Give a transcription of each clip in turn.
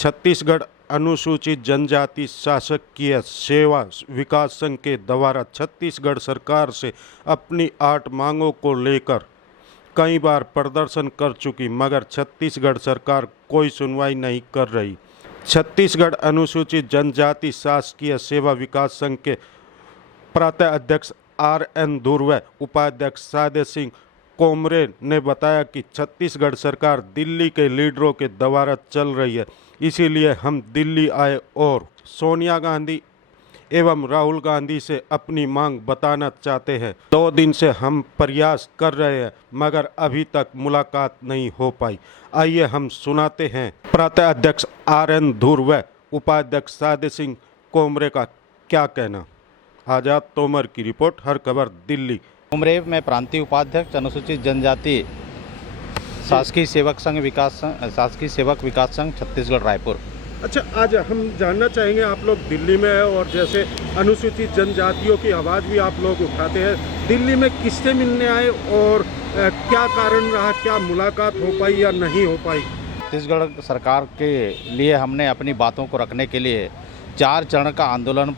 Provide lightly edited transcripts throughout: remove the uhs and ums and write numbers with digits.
छत्तीसगढ़ अनुसूचित जनजाति शासकीय सेवा विकास संघ के द्वारा छत्तीसगढ़ सरकार से अपनी 8 मांगों को लेकर कई बार प्रदर्शन कर चुकी, मगर छत्तीसगढ़ सरकार कोई सुनवाई नहीं कर रही। छत्तीसगढ़ अनुसूचित जनजाति शासकीय सेवा विकास संघ के प्रांतीय अध्यक्ष RN धुर्वे, उपाध्यक्ष सादे सिंह कोमरे ने बताया कि छत्तीसगढ़ सरकार दिल्ली के लीडरों के द्वारा चल रही है, इसीलिए हम दिल्ली आए और सोनिया गांधी एवं राहुल गांधी से अपनी मांग बताना चाहते हैं। 2 दिन से हम प्रयास कर रहे हैं, मगर अभी तक मुलाकात नहीं हो पाई। आइए हम सुनाते हैं प्रांतीय अध्यक्ष RN धुर्वे, उपाध्यक्ष सादे सिंह कोमरे का क्या कहना। आजाद तोमर की रिपोर्ट, हर खबर दिल्ली। कोमरे में प्रांतीय उपाध्यक्ष अनुसूचित जनजाति शासकीय सेवक विकास संघ छत्तीसगढ़ रायपुर। अच्छा, आज हम जानना चाहेंगे, आप लोग दिल्ली में है और जैसे अनुसूचित जनजातियों की आवाज़ भी आप लोग उठाते हैं, दिल्ली में किससे मिलने आए और क्या कारण रहा, क्या मुलाकात हो पाई या नहीं हो पाई? छत्तीसगढ़ सरकार के लिए हमने अपनी बातों को रखने के लिए 4 चरण का आंदोलन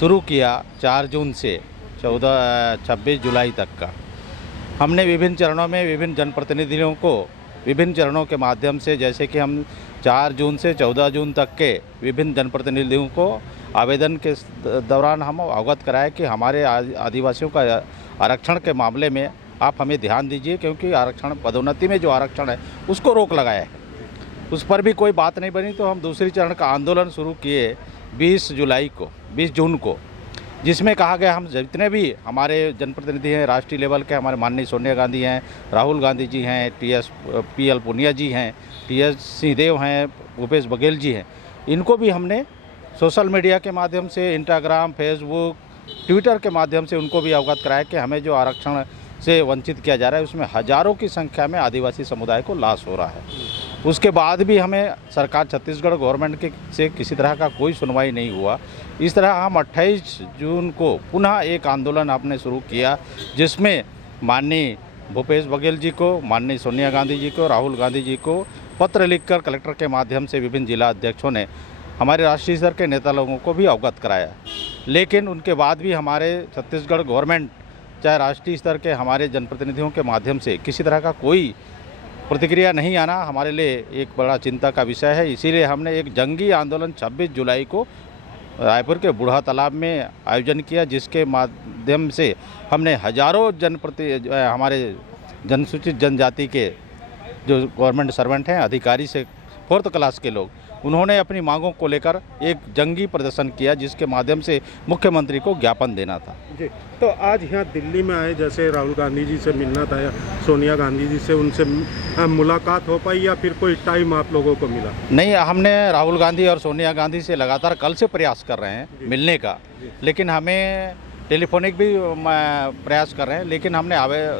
शुरू किया। 4 जून से 26 जुलाई तक का हमने विभिन्न चरणों में विभिन्न जनप्रतिनिधियों को विभिन्न चरणों के माध्यम से, जैसे कि हम 4 जून से 14 जून तक के विभिन्न जनप्रतिनिधियों को आवेदन के दौरान हम अवगत कराए कि हमारे आदिवासियों का आरक्षण के मामले में आप हमें ध्यान दीजिए, क्योंकि आरक्षण पदोन्नति में जो आरक्षण है उसको रोक लगाया है, उस पर भी कोई बात नहीं बनी। तो हम दूसरी चरण का आंदोलन शुरू किए 20 जून को, जिसमें कहा गया हम जितने भी हमारे जनप्रतिनिधि हैं, राष्ट्रीय लेवल के हमारे माननीय सोनिया गांधी हैं, राहुल गांधी जी हैं, PL पुनिया जी हैं, TS सिंहदेव हैं, भूपेश बघेल जी हैं, इनको भी हमने सोशल मीडिया के माध्यम से, इंस्टाग्राम, फेसबुक, ट्विटर के माध्यम से उनको भी अवगत कराया कि हमें जो आरक्षण से वंचित किया जा रहा है उसमें हज़ारों की संख्या में आदिवासी समुदाय को लॉस हो रहा है। उसके बाद भी हमें सरकार छत्तीसगढ़ गवर्नमेंट के से किसी तरह का कोई सुनवाई नहीं हुआ। इस तरह हम 28 जून को पुनः एक आंदोलन आपने शुरू किया, जिसमें माननीय भूपेश बघेल जी को, माननीय सोनिया गांधी जी को, राहुल गांधी जी को पत्र लिखकर कलेक्टर के माध्यम से विभिन्न जिला अध्यक्षों ने हमारे राष्ट्रीय स्तर के नेता लोगों को भी अवगत कराया। लेकिन उनके बाद भी हमारे छत्तीसगढ़ गवर्नमेंट, चाहे राष्ट्रीय स्तर के हमारे जनप्रतिनिधियों के माध्यम से, किसी तरह का कोई प्रतिक्रिया नहीं आना हमारे लिए एक बड़ा चिंता का विषय है। इसीलिए हमने एक जंगी आंदोलन 26 जुलाई को रायपुर के बूढ़ा तालाब में आयोजन किया, जिसके माध्यम से हमने हजारों हमारे अनुसूचित जनजाति के जो गवर्नमेंट सर्वेंट हैं, अधिकारी से 4th क्लास के लोग, उन्होंने अपनी मांगों को लेकर एक जंगी प्रदर्शन किया, जिसके माध्यम से मुख्यमंत्री को ज्ञापन देना था। जी, तो आज यहाँ दिल्ली में आए, जैसे राहुल गांधी जी से मिलना था या सोनिया गांधी जी से, उनसे मुलाकात हो पाई या फिर कोई टाइम आप लोगों को मिला? नहीं, हमने राहुल गांधी और सोनिया गांधी से लगातार कल से प्रयास कर रहे हैं मिलने का, लेकिन हमें टेलीफोनिक भी प्रयास कर रहे हैं, लेकिन हमने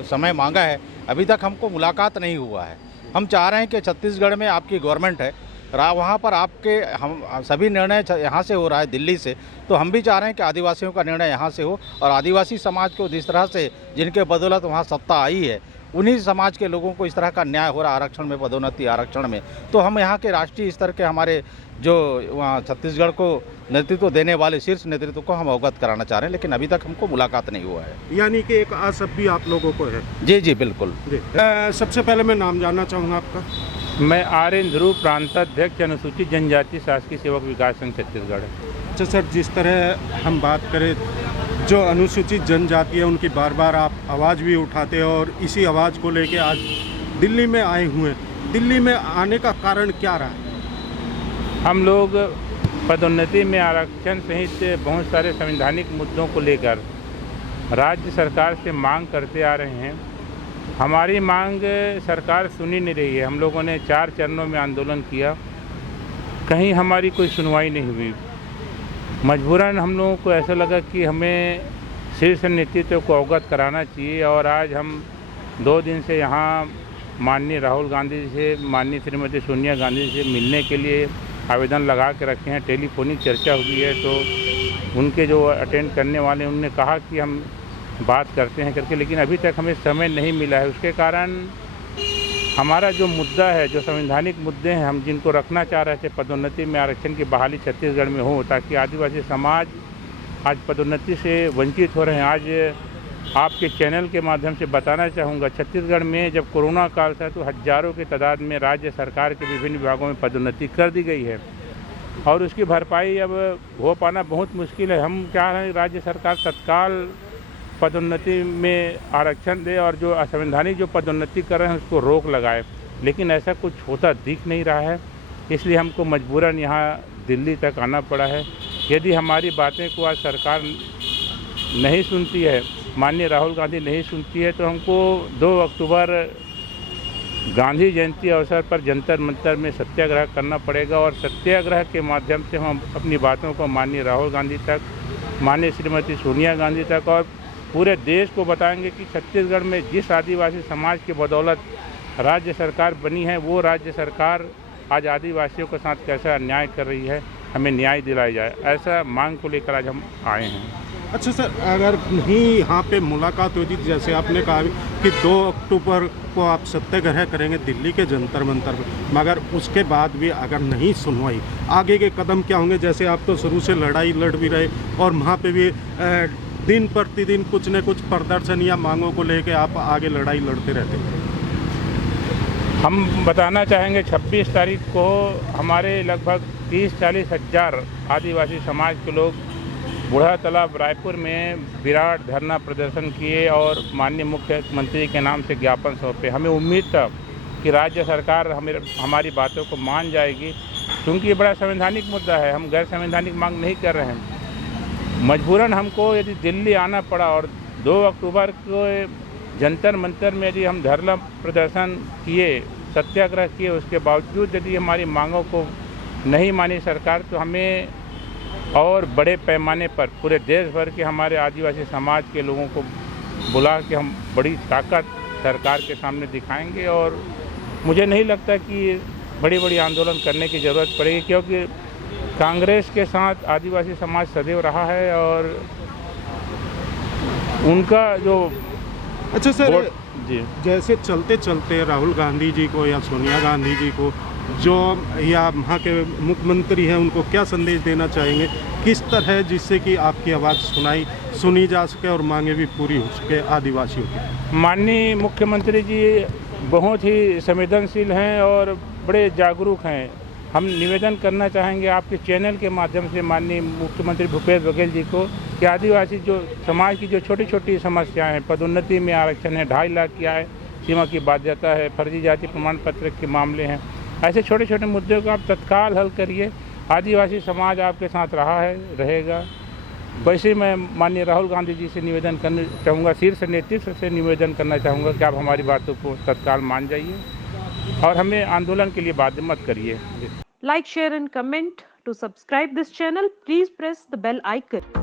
समय मांगा है, अभी तक हमको मुलाकात नहीं हुआ है। हम चाह रहे हैं कि छत्तीसगढ़ में आपकी गवर्नमेंट है, वहाँ पर आपके हम सभी निर्णय यहाँ से हो रहा है दिल्ली से, तो हम भी चाह रहे हैं कि आदिवासियों का निर्णय यहाँ से हो, और आदिवासी समाज को जिस तरह से जिनके बदौलत वहाँ सत्ता आई है, उन्हीं समाज के लोगों को इस तरह का न्याय हो रहा है आरक्षण में, पदोन्नति आरक्षण में, तो हम यहाँ के राष्ट्रीय स्तर के हमारे जो वहाँ छत्तीसगढ़ को नेतृत्व देने वाले शीर्ष नेतृत्व को हम अवगत कराना चाह रहे हैं, लेकिन अभी तक हमको मुलाकात नहीं हुआ है। यानी कि एक आस भी आप लोगों को है? जी बिल्कुल। सबसे पहले मैं नाम जानना चाहूँगा आपका। मैं RN ध्रुव, प्रांताध्यक्ष अनुसूचित जनजाति शासकीय सेवक विकास संघ छत्तीसगढ़। अच्छा सर, जिस तरह हम बात करें, जो अनुसूचित जनजाति है उनकी बार बार आप आवाज़ भी उठाते हैं और इसी आवाज़ को लेके आज दिल्ली में आए हुए हैं, दिल्ली में आने का कारण क्या रहा? हम लोग पदोन्नति में आरक्षण सहित बहुत सारे संवैधानिक मुद्दों को लेकर राज्य सरकार से मांग करते आ रहे हैं। हमारी मांग सरकार सुनी नहीं रही है। हम लोगों ने 4 चरणों में आंदोलन किया, कहीं हमारी कोई सुनवाई नहीं हुई। मजबूरन हम लोगों को ऐसा लगा कि हमें शीर्ष नेतृत्व को अवगत कराना चाहिए, और आज हम 2 दिन से यहाँ माननीय राहुल गांधी से, माननीय श्रीमती सोनिया गांधी से मिलने के लिए आवेदन लगा के रखे हैं। टेलीफोनिक चर्चा हुई है, तो उनके जो अटेंड करने वाले उन्होंने कहा कि हम बात करते हैं करके, लेकिन अभी तक हमें समय नहीं मिला है। उसके कारण हमारा जो मुद्दा है, जो संवैधानिक मुद्दे हैं, हम जिनको रखना चाह रहे थे, पदोन्नति में आरक्षण की बहाली छत्तीसगढ़ में हो, ताकि आदिवासी समाज आज पदोन्नति से वंचित हो रहे हैं। आज आपके चैनल के माध्यम से बताना चाहूँगा, छत्तीसगढ़ में जब कोरोना काल था तो हज़ारों की तादाद में राज्य सरकार के विभिन्न विभागों में पदोन्नति कर दी गई है और उसकी भरपाई अब हो पाना बहुत मुश्किल है। हम चाह रहे हैं राज्य सरकार तत्काल पदोन्नति में आरक्षण दे और जो असंवैधानिक जो पदोन्नति कर रहे हैं उसको रोक लगाए, लेकिन ऐसा कुछ होता दिख नहीं रहा है। इसलिए हमको मजबूरन यहाँ दिल्ली तक आना पड़ा है। यदि हमारी बातें को आज सरकार नहीं सुनती है, माननीय राहुल गांधी नहीं सुनती है, तो हमको 2 अक्टूबर गांधी जयंती अवसर पर जंतर मंतर में सत्याग्रह करना पड़ेगा और सत्याग्रह के माध्यम से हम अपनी बातों को माननीय राहुल गांधी तक, माननीय श्रीमती सोनिया गांधी तक और पूरे देश को बताएंगे कि छत्तीसगढ़ में जिस आदिवासी समाज की बदौलत राज्य सरकार बनी है, वो राज्य सरकार आज आदिवासियों के साथ कैसा अन्याय कर रही है, हमें न्याय दिलाया जाए। ऐसा मांग को लेकर आज हम आए हैं। अच्छा सर, अगर नहीं यहाँ पे मुलाकात होती, जैसे आपने कहा कि 2 अक्टूबर को आप सत्याग्रह करेंगे दिल्ली के जंतर मंतर पर, मगर उसके बाद भी अगर नहीं सुनवाई, आगे के कदम क्या होंगे? जैसे आप तो शुरू से लड़ाई लड़ भी रहे और वहाँ पे भी दिन प्रतिदिन कुछ न कुछ प्रदर्शन या मांगों को लेकर आप आगे लड़ाई लड़ते रहते हैं। हम बताना चाहेंगे 26 तारीख को हमारे लगभग 30-40 हज़ार आदिवासी समाज के लोग बूढ़ा तालाब रायपुर में विराट धरना प्रदर्शन किए और माननीय मुख्यमंत्री के नाम से ज्ञापन सौंपे। हमें उम्मीद था कि राज्य सरकार हमारी बातों को मान जाएगी, क्योंकि ये बड़ा संवैधानिक मुद्दा है। हम गैर संवैधानिक मांग नहीं कर रहे हैं। मजबूरन हमको यदि दिल्ली आना पड़ा और 2 अक्टूबर को जंतर मंतर में यदि हम धरना प्रदर्शन किए, सत्याग्रह किए, उसके बावजूद यदि हमारी मांगों को नहीं मानी सरकार, तो हमें और बड़े पैमाने पर पूरे देश भर के हमारे आदिवासी समाज के लोगों को बुला के हम बड़ी ताकत सरकार के सामने दिखाएंगे और मुझे नहीं लगता कि बड़ी बड़ी आंदोलन करने की ज़रूरत पड़ेगी, क्योंकि कांग्रेस के साथ आदिवासी समाज सदैव रहा है और उनका जो अच्छा सर जी, जैसे चलते चलते राहुल गांधी जी को या सोनिया गांधी जी को जो या वहाँ के मुख्यमंत्री हैं उनको क्या संदेश देना चाहेंगे, किस तरह जिससे कि आपकी आवाज़ सुनी जा सके और मांगे भी पूरी हो सके आदिवासियों की? माननीय मुख्यमंत्री जी बहुत ही संवेदनशील हैं और बड़े जागरूक हैं। हम निवेदन करना चाहेंगे आपके चैनल के माध्यम से माननीय मुख्यमंत्री भूपेश बघेल जी को कि आदिवासी जो समाज की जो छोटी छोटी समस्याएं हैं, पदोन्नति में आरक्षण है, 2.5 लाख की आय सीमा की बाध्यता है, फर्जी जाति प्रमाण पत्र के मामले हैं, ऐसे छोटे छोटे मुद्दों को आप तत्काल हल करिए। आदिवासी समाज आपके साथ रहा है, रहेगा। वैसे मैं माननीय राहुल गांधी जी से निवेदन करना चाहूँगा, शीर्ष नेतृत्व से निवेदन करना चाहूँगा कि आप हमारी बातों को तत्काल मान जाइए और हमें आंदोलन के लिए बाध्य मत करिए। Like, share and comment. To subscribe this channel, please press the bell icon.